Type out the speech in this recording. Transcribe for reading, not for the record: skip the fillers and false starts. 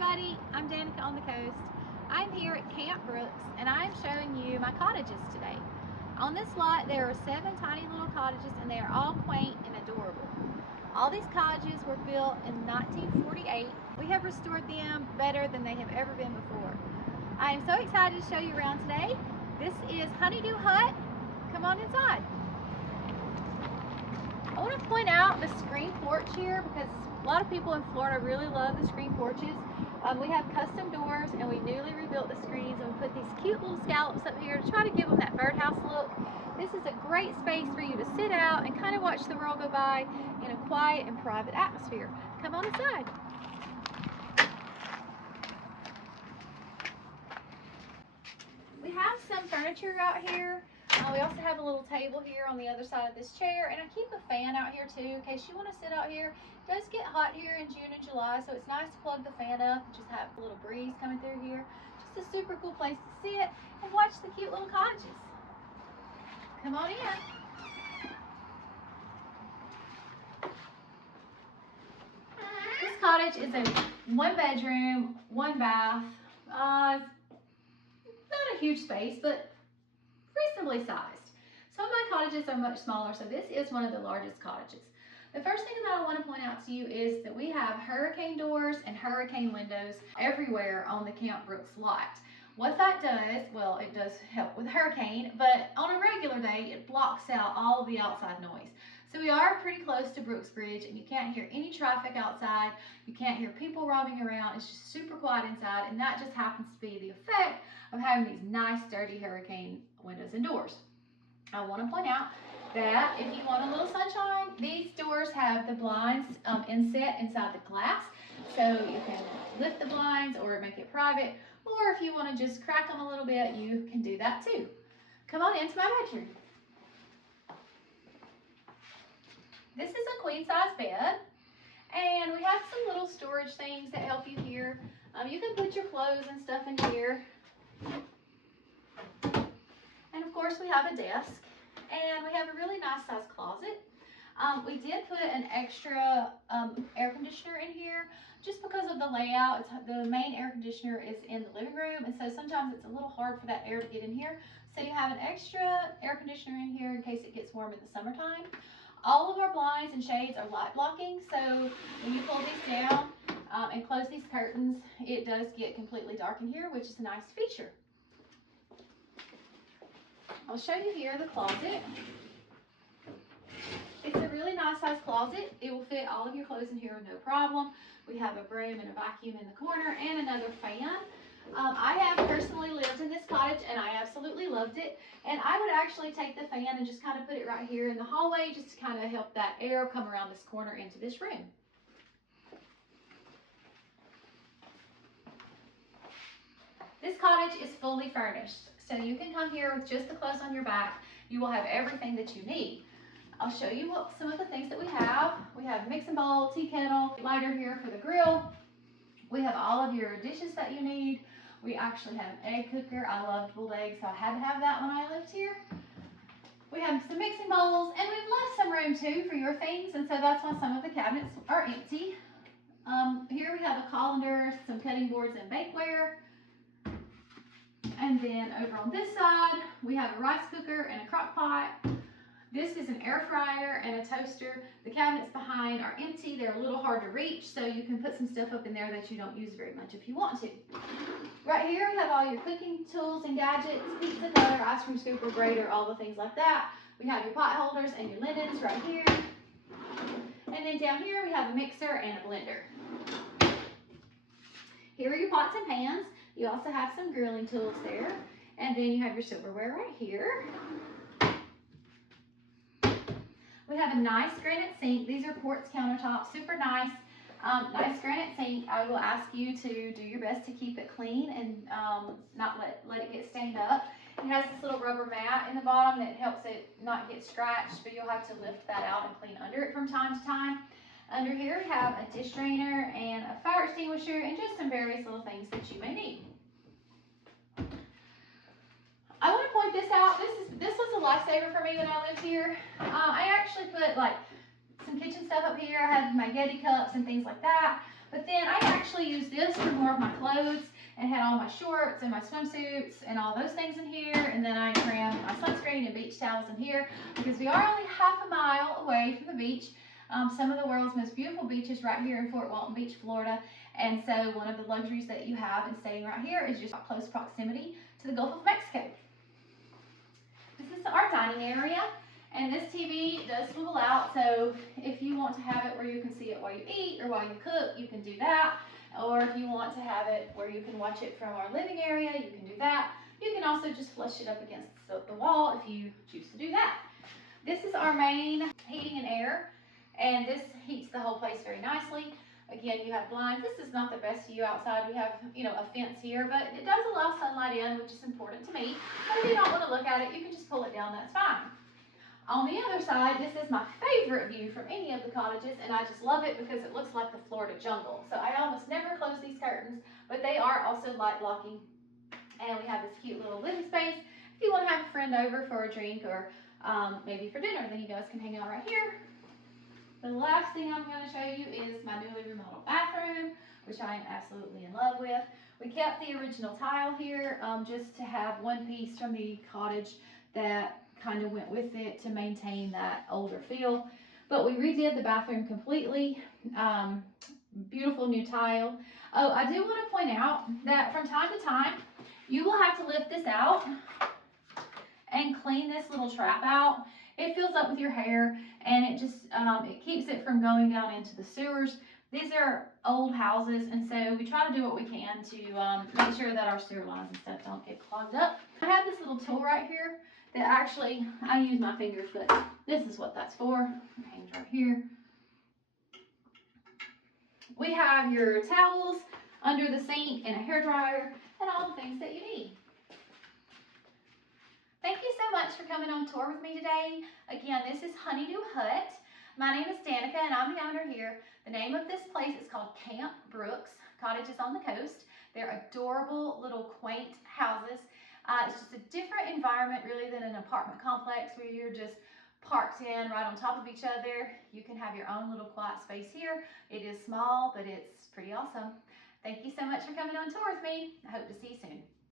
everybody, I'm Danica on the coast. I'm here at Camp Brooks and I'm showing you my cottages today. On this lot there are 7 tiny little cottages and they are all quaint and adorable. All these cottages were built in 1948. We have restored them better than they have ever been before. I am so excited to show you around today. This is Honeydew Hut. Come on inside. I want to point out the screen porch here because a lot of people in Florida really love the screen porches. We have custom doors and we newly rebuilt the screens and we put these cute little scallops up here to try to give them that birdhouse look. This is a great space for you to sit out and kind of watch the world go by in a quiet and private atmosphere. Come on inside. We have some furniture out here. We also have a little table here on the other side of this chair, and I keep a fan out here too in case you want to sit out here. It does get hot here in June and July, so it's nice to plug the fan up and just have a little breeze coming through here. Just a super cool place to sit and watch the cute little cottages. Come on in. This cottage is a 1 bedroom, 1 bath. Not a huge space, but reasonably sized. Some of my cottages are much smaller, so this is one of the largest cottages. The first thing that I want to point out to you is that we have hurricane doors and hurricane windows everywhere on the Camp Brooks lot. What that does, well, it does help with hurricane, but on a regular day, it blocks out all of the outside noise. So we are pretty close to Brooks Bridge and you can't hear any traffic outside. You can't hear people roaming around. It's just super quiet inside, and that just happens to be the effect of having these nice sturdy hurricane windows and doors. I want to point out that if you want a little sunshine, these doors have the blinds inset inside the glass, so you can lift the blinds or make it private, or if you want to just crack them a little bit, you can do that too. Come on into my bedroom. This is a queen size bed, and we have some little storage things that help you here. You can put your clothes and stuff in here. And of course we have a desk, and we have a really nice size closet. We did put an extra air conditioner in here just because of the layout. The main air conditioner is in the living room, and so sometimes it's a little hard for that air to get in here. So you have an extra air conditioner in here in case it gets warm in the summertime. All of our blinds and shades are light blocking, so when you pull these down and close these curtains, it does get completely dark in here, which is a nice feature. I'll show you here the closet. It's a really nice size closet. It will fit all of your clothes in here with no problem. We have a broom and a vacuum in the corner and another fan. I have personally lived in this cottage and I absolutely loved it. And I would actually take the fan and just kind of put it right here in the hallway just to kind of help that air come around this corner into this room. This cottage is fully furnished, so you can come here with just the clothes on your back. You will have everything that you need. I'll show you some of the things that we have. We have mixing bowl, tea kettle, lighter here for the grill. We have all of your dishes that you need. We actually have an egg cooker. I love boiled eggs, so I had to have that when I lived here. We have some mixing bowls, and we've left some room too for your things, and so that's why some of the cabinets are empty. Here we have a colander, some cutting boards and bakeware. And then over on this side, we have a rice cooker and a crock pot. This is an air fryer and a toaster. The cabinets behind are empty. They're a little hard to reach, so you can put some stuff up in there that you don't use very much if you want to. Right here, we have all your cooking tools and gadgets, pizza cutter, ice cream scooper, grater, all the things like that. We have your pot holders and your linens right here. And then down here, we have a mixer and a blender. Here are your pots and pans. You also have some grilling tools there. And then you have your silverware right here. We have a nice granite sink. These are quartz countertops, super nice. Nice granite sink. I will ask you to do your best to keep it clean and not let it get stained up. It has this little rubber mat in the bottom that helps it not get scratched, but you'll have to lift that out and clean under it from time to time. Under here we have a dish drainer and a fire extinguisher and just some various little things that you may need. I want to point this out. This was a lifesaver for me when I lived here. I actually put like some kitchen stuff up here. I had my Yeti cups and things like that. But then I actually use this for more of my clothes and had all my shorts and my swimsuits and all those things in here. And then I crammed my sunscreen and beach towels in here because we are only half a mile away from the beach. Some of the world's most beautiful beaches right here in Fort Walton Beach, Florida. And so one of the luxuries that you have in staying right here is just close proximity to the Gulf of Mexico. This is our dining area, and this TV does swivel out, so if you want to have it where you can see it while you eat or while you cook, you can do that. Or if you want to have it where you can watch it from our living area, you can do that. You can also just flush it up against the wall if you choose to do that. This is our main heating and air, and this heats the whole place very nicely. Again, you have blinds. This is not the best view outside. We have, a fence here, but it does allow sunlight in, which is important to me. But if you don't want to look at it, you can just pull it down, that's fine. On the other side, this is my favorite view from any of the cottages, and I just love it because it looks like the Florida jungle. So I almost never close these curtains, but they are also light blocking. And we have this cute little living space. If you want to have a friend over for a drink or maybe for dinner, then you guys can hang out right here. The last thing I'm going to show you is my newly remodeled bathroom, which I am absolutely in love with. We kept the original tile here just to have one piece from the cottage that kind of went with it to maintain that older feel. But we redid the bathroom completely. Beautiful new tile. Oh, I do want to point out that from time to time, you will have to lift this out and clean this little trap out. It fills up with your hair, and it just it keeps it from going down into the sewers. These are old houses, and so we try to do what we can to make sure that our sewer lines and stuff don't get clogged up. I have this little tool right here that actually, I use my fingers, but this is what that's for. It hangs right here. We have your towels under the sink and a hairdryer and all the things that you need. Thank you so much for coming on tour with me today. Again, this is Honeydew Hut. My name is Danica, and I'm the owner here. The name of this place is called Camp Brooks, Cottages on the Coast. They're adorable little quaint houses. It's just a different environment really than an apartment complex where you're just parked in right on top of each other. You can have your own little quiet space here. It is small, but it's pretty awesome. Thank you so much for coming on tour with me. I hope to see you soon.